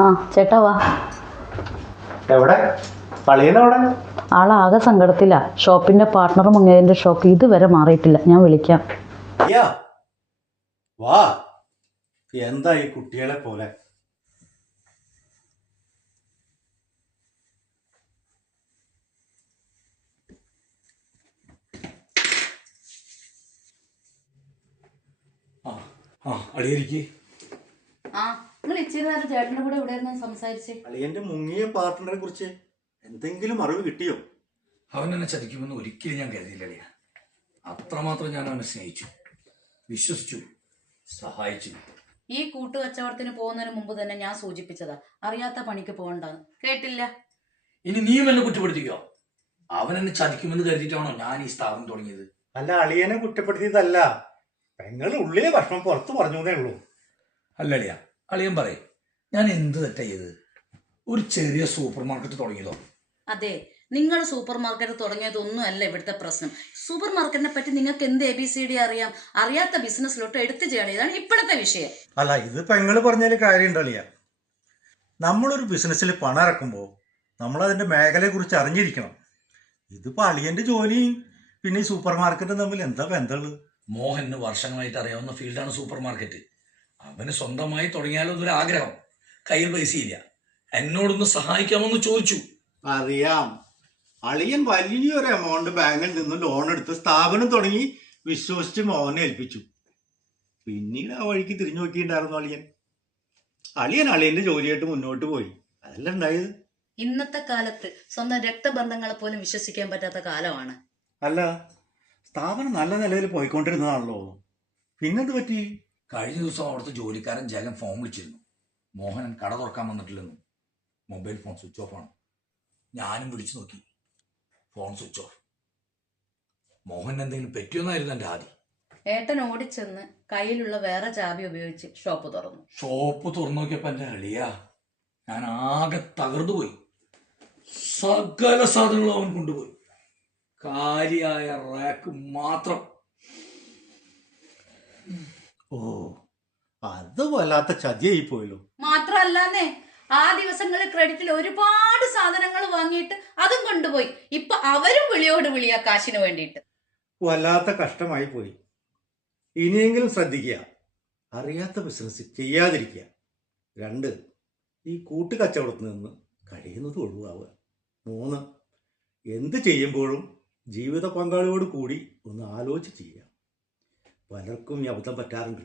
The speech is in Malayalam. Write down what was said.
ആ ചേട്ടാ വാ. എവിടെ കളിയനെവിടെ? ആളാകെ സങ്കടത്തില്ല. ഷോപ്പിന്റെ പാർട്ട്ണർ മുങ്ങിയതിന്റെ ഷോക്ക് ഇതുവരെ മാറിയിട്ടില്ല. ഞാൻ വിളിക്കാം. വാ. എന്താ ഈ കുട്ടികളെ പോലെ? അളിയന്റെ മുങ്ങിയ പാർട്ട്ണറെ കുറിച്ച് എന്തെങ്കിലും അറിവ് കിട്ടിയോ? അവൻ എന്നെ ചതിക്കുമെന്ന് ഒരിക്കലും ഞാൻ കരുതിയില്ല. അത്രമാത്രം ഞാൻ അവനെ സ്നേഹിച്ചു, വിശ്വസിച്ചു, സഹായിച്ചു. ഈ കൂട്ടുകച്ചവടത്തിന് പോകുന്നതിന് മുമ്പ് തന്നെ ഞാൻ സൂചിപ്പിച്ചതാ, അറിയാത്ത പണിക്ക് പോകണ്ടെന്ന്. കേട്ടില്ല. ഇനി നീയും എന്നെ കുറ്റപ്പെടുത്തിക്കോ. അവൻ എന്നെ ചതിക്കുമെന്ന് കരുതിയിട്ടാണോ ഞാൻ ഈ സ്ഥാപനം തുടങ്ങിയത്? അല്ല, അളിയനെ കുറ്റപ്പെടുത്തിയതല്ല, പെങ്ങള് ഉള്ളിലെ ഭക്ഷണം പുറത്ത് പറഞ്ഞേ ഉള്ളൂ. അല്ല അളിയ, അളിയൻ പറയും ഞാൻ എന്ത് തെറ്റാ ചെയ്ത്? ഒരു ചെറിയ സൂപ്പർ മാർക്കറ്റ് തുടങ്ങിയതോ? അതെ, നിങ്ങൾ സൂപ്പർ മാർക്കറ്റ് തുടങ്ങിയതൊന്നും അല്ല ഇവിടുത്തെ പ്രശ്നം. സൂപ്പർ മാർക്കറ്റിനെ പറ്റി നിങ്ങൾക്ക് എന്ത് ABCD അറിയാം? അറിയാത്ത ബിസിനസ്സിലോട്ട് എടുത്തു ചെയ്യണം. ഇതാണ് ഇപ്പോഴത്തെ വിഷയം. അല്ല, ഇത് പെങ്ങള് പറഞ്ഞാല് കാര്യമുണ്ട് അളിയ. നമ്മളൊരു ബിസിനസ്സിൽ പണം ഇറക്കുമ്പോൾ നമ്മളതിന്റെ മേഖലയെ കുറിച്ച് അറിഞ്ഞിരിക്കണം. ഇതിപ്പോ അളിയന്റെ ജോലിയും പിന്നെ ഈ സൂപ്പർ മാർക്കറ്റും തമ്മിൽ എന്താ ബന്ധമുള്ളത്? മോഹന് വർഷങ്ങളായിട്ട് അറിയാവുന്ന ഫീൽഡാണ് സൂപ്പർ മാർക്കറ്റ്. അവന് സ്വന്തമായി തുടങ്ങിയാലോ എന്നൊരു ആഗ്രഹം. കയ്യിൽ പൈസയില്ല. എന്നോടൊന്ന് സഹായിക്കാമെന്ന് ചോദിച്ചു. അറിയാം, അളിയൻ വലിയൊരു എമൗണ്ട് ബാങ്കിൽ നിന്ന് ലോൺ എടുത്ത് സ്ഥാപനം തുടങ്ങി വിശ്വസിച്ച് മോഹനെ ഏൽപ്പിച്ചു. പിന്നീട് ആ വഴിക്ക് തിരിഞ്ഞു നോക്കിയിട്ടുണ്ടായിരുന്നു അളിയൻ. അളിയന്റെ ജോലിയായിട്ട് മുന്നോട്ട് പോയി. അതല്ല ഉണ്ടായത്. ഇന്നത്തെ കാലത്ത് സ്വന്തം രക്തബന്ധങ്ങളെ പോലും വിശ്വസിക്കാൻ പറ്റാത്ത കാലമാണ്. അല്ല, സ്ഥാപനം നല്ല നിലയിൽ പോയിക്കൊണ്ടിരുന്നതാണല്ലോ, പിന്നെന്ത് പറ്റി? കഴിഞ്ഞ ദിവസം അവിടുത്തെ ജോലിക്കാരൻ ജലം ഫോൺ വിളിച്ചിരുന്നു. മോഹനൻ കട തുറക്കാൻ വന്നിട്ടില്ലെന്നും മൊബൈൽ ഫോൺ സ്വിച്ച് ഓഫ് ആണ്. ഞാനും വിളിച്ചു നോക്കി, ഫോൺ സ്വിച്ച് ഓഫ്. മോഹൻ എന്തെങ്കിലും പറ്റിയോന്നായിരുന്നു എൻ്റെ ആദ്യം. ഏട്ടൻ ഓടിച്ചെന്ന് കയ്യിലുള്ള വേറെ ചാബി ഉപയോഗിച്ച് ഷോപ്പ് തുറന്നു. ഷോപ്പ് തുറന്നു നോക്കിയപ്പോ എൻ്റെ അളിയാ, ഞാൻ ആകെ തകർന്നു പോയി. സകല സാധനങ്ങളും അവൻ കൊണ്ടുപോയി. കാലിയായ റാക്ക് മാത്രം. ഓ, അത് വല്ലാത്ത ചതിയായി പോയല്ലോ. മാത്രല്ലാന്നേ, ആ ദിവസങ്ങളിൽ ക്രെഡിറ്റിൽ ഒരുപാട് സാധനങ്ങൾ വാങ്ങിയിട്ട് അതും കൊണ്ടുപോയി. ഇപ്പൊ അവരും വിളിയോട് വിളിയാ കാശിന് വേണ്ടിയിട്ട്. വല്ലാത്ത കഷ്ടമായി പോയി. ഇനിയെങ്കിലും ശ്രദ്ധിക്കുക, അറിയാത്ത ബിസിനസ് ചെയ്യാതിരിക്കുക. 2, ഈ കൂട്ടുകച്ചവടത്തിൽ നിന്ന് കഴിയുന്നത് ഒഴിവാവുക. 3, എന്ത് ചെയ്യുമ്പോഴും ജീവിത പങ്കാളിയോട് കൂടി ഒന്ന് ആലോചിച്ച് ചെയ്യുക. പലർക്കും ഈ അബദ്ധം പറ്റാറുണ്ട്.